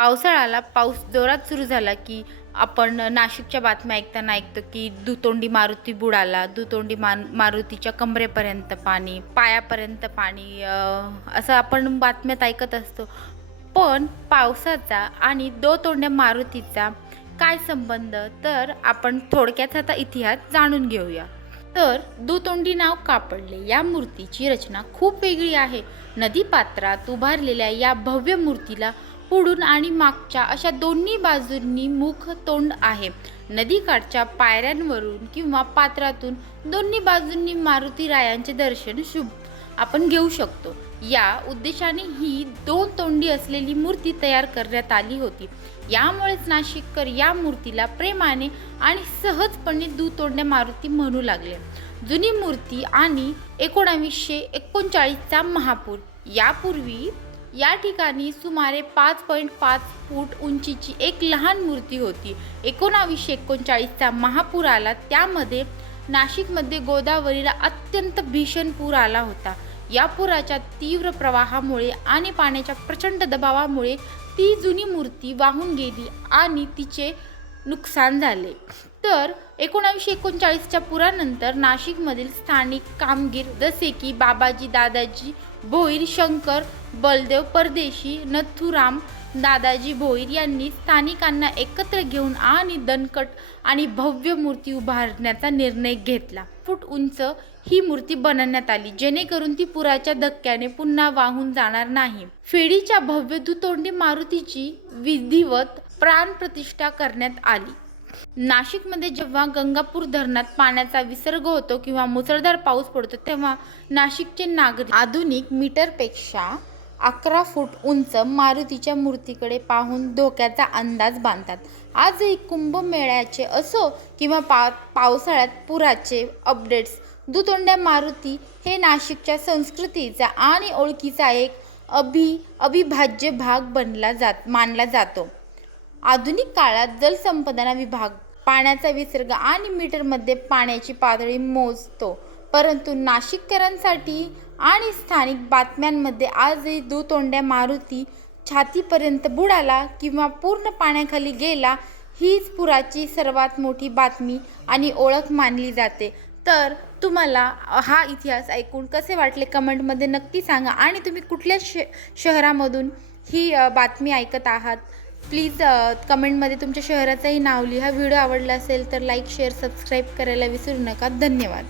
पावसाळ्याला पाऊस जोरात सुरू झाला की आपण नाशिकच्या बातम्या ऐकताना ऐकतो की दुतोंडी मारुती बुडाला, दुतोंडी मारुतीच्या कमरेपर्यंत पाणी, पायापर्यंत पाणी, असं आपण बातम्यात ऐकत असतो. पण पावसाचा आणि दोतोंड्या मारुतीचा काय संबंध, तर आपण थोडक्यात आता इतिहास जाणून घेऊया. तर दुतोंडी नाव का पडले? या मूर्तीची रचना खूप वेगळी आहे. नदीपात्रात उभारलेल्या या भव्य मूर्तीला पुढून आणि मागच्या अशा दोन्ही बाजूंनी मुख तोंड आहे. नदीकाठच्या पायऱ्यांवरून किंवा पात्रातून दोन्ही बाजूंनी मारुतीरायांचे दर्शन शुभ आपण घेऊ शकतो. या उद्देशाने ही दोन तोंडी असलेली मूर्ती तयार करण्यात आली होती. यामुळेच नाशिककर या मूर्तीला प्रेमाने आणि सहजपणे दुतोंड्या मारुती म्हणू लागले. जुनी मूर्ती आणि 1939चा महापूर. यापूर्वी या ठिकाणी सुमारे 5.5 फूट उंचीची एक लहान मूर्ती होती. 1939चा महापूर आला, त्यामध्ये नाशिकमध्ये गोदावरीला अत्यंत भीषण पूर आला होता. या पुराच्या तीव्र प्रवाहामुळे आणि पाण्याच्या प्रचंड दबावामुळे ती जुनी मूर्ती वाहून गेली आणि तिचे नुकसान झाले. तर 1939च्या पुरानंतर नाशिकमधील स्थानिक कामगिर जसे की बाबाजी दादाजी भोईर, शंकर बलदेव परदेशी, नथुराम दादाजी भोईर यांनी स्थानिकांना एकत्र घेऊन आणि दणकट आणि भव्य मूर्ती उभारण्याचा निर्णय घेतला. फूट उंच ही मूर्ती बनवण्यात आली, जेणेकरून ती पुराच्या धक्क्याने पुन्हा वाहून जाणार नाही. फेडीच्या भव्य दुतोंडी मारुतीची विधिवत प्राणप्रतिष्ठा करण्यात आली. नाशिकमध्ये जेव्हा गंगापूर धरणात पाण्याचा विसर्ग होतो किंवा मुसळधार पाऊस पडतो, तेव्हा नाशिकचे नागरिक आधुनिक मीटरपेक्षा 11 फूट उंच मारुतीच्या मूर्तीकडे पाहून धोक्याचा अंदाज बांधतात. आजही कुंभमेळ्याचे असो किंवा पावसाळ्यात पुराचे अपडेट्स, दुतोंड्या मारुती हे नाशिकच्या संस्कृतीचा आणि ओळखीचा एक अविभाज्य भाग मानला जातो. आधुनिक काळात जलसंपदा विभाग पाण्याचा विसर्ग आणि मीटरमध्ये पाण्याची पातळी मोजतो, परंतु नाशिककरांसाठी आणि स्थानिक बातम्यांमध्ये आजही दुतोंड्या मारुती छातीपर्यंत बुडाला किंवा पूर्ण पाण्याखाली गेला हीच पुराची सर्वात मोठी बातमी आणि ओळख मानली जाते. तर तुम्हाला हा इतिहास ऐकून कसे वाटले कमेंटमध्ये नक्की सांगा. आणि तुम्ही कुठल्या शहरामधून ही बातमी ऐकत आहात, प्लीज कमेंटमध्ये तुमच्या शहराचंही नाव लिहा. व्हिडिओ आवडला असेल तर लाईक, शेअर, सबस्क्राईब करायला विसरू नका. धन्यवाद.